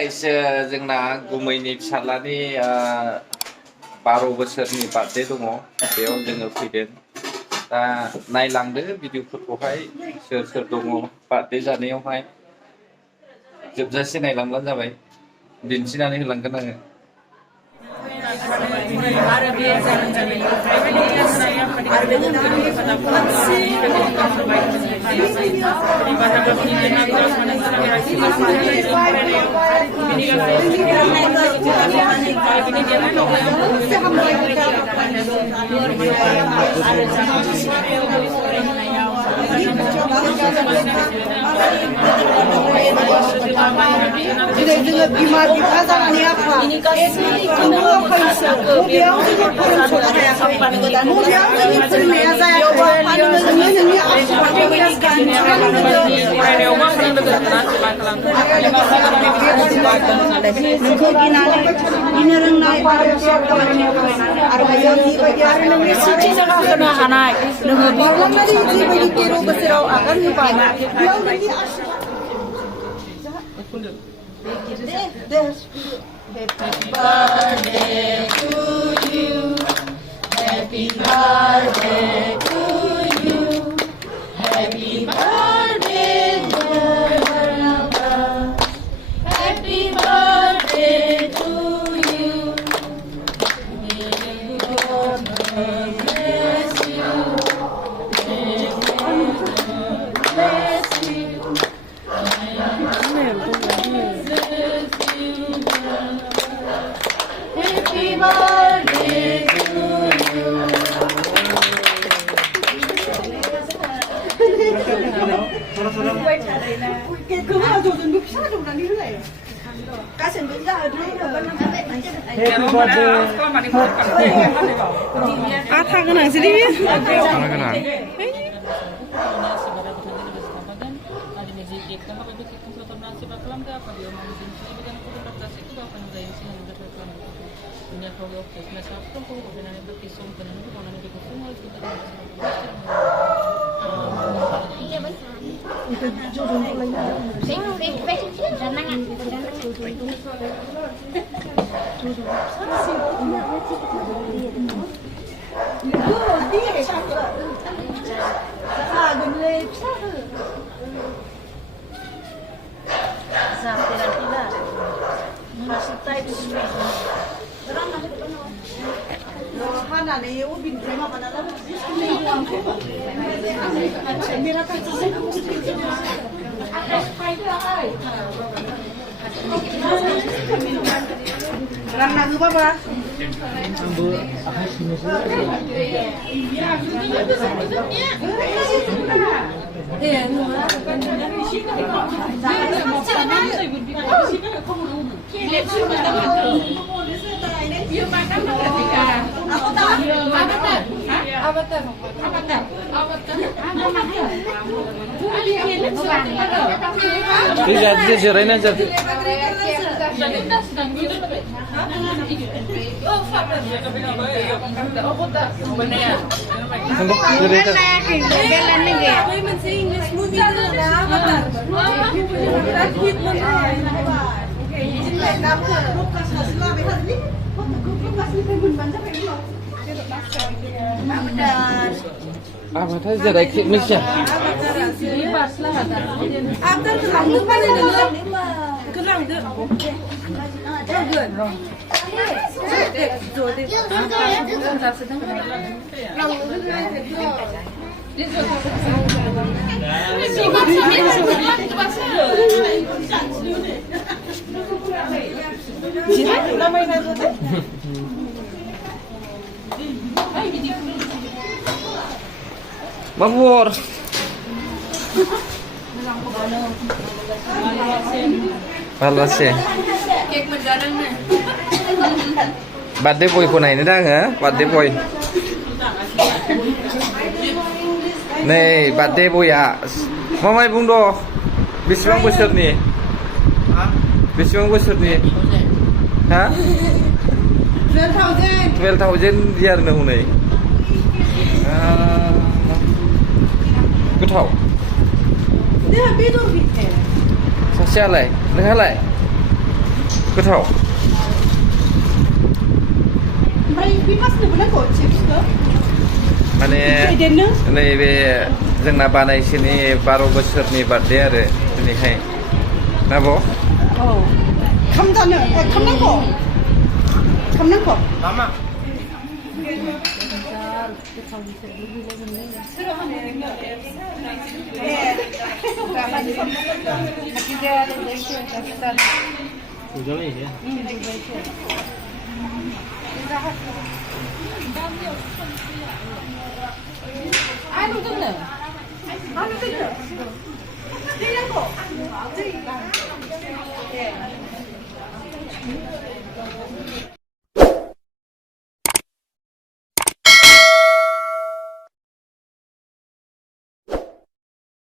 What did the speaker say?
guys, जोंना गुमैनि फिसाज्लानि 12 बोसोरनि बार्थडे दङ बेयाव जोङो फैदों दा नायलांदो भिडिअफोरखौहाय सोर सोर दङ बार्थडे जानायावहाय जोबजासे नायलांब्लानो जाबाय दिन्थिनानै होलांगोन आङो दिनै जोङो बिमा बिफा जानानै आफा बेयाव जोङो फोरोंस'नो हायाखै बबेयाव जोंनि फोरोंनाया जायाखै जोङो नोंनि नोंखौ गिनो रोंनाय आरो बेयाव जिबायदि आरो नोंनि सिटि जायगा होनो हानाय नोङो बारलांनानै जिबायदि 13 बोसोराव आगान होबाय बेयाव नोंनि Happy birthday to you. Happy birthday to you. Happy birthday, dear Barnaba. Happy birthday to you. May God bless you. May God bless you. Happy birthday to you. Ata goनां sini. Rana apa ba? Ambu apa sih apa tadi jadi kisah? Mabur. Balas ya. Birthday boy ko naik ni dah nggak? Birthday boy. Nih, birthday boy ya. Mamai bung do. Biswang besar nih. Biswang besar nih. Hah? 12,000 dia ada nih. Good how? Dia betul betul. Sosial lah, dengar lah. गोथाव ओमफ्राय बे मासनोबो नांगौ चिप्सखौ माने देरनो नैबे जोंना बानायसोनि 12 बोसोरनि birthday आरो दिनैहाय ना ब' औ खामजानो खामनांगौ खामनांगौ Lama. Udah ya. Anu dulu. Anu dulu. Dia kok. Dia.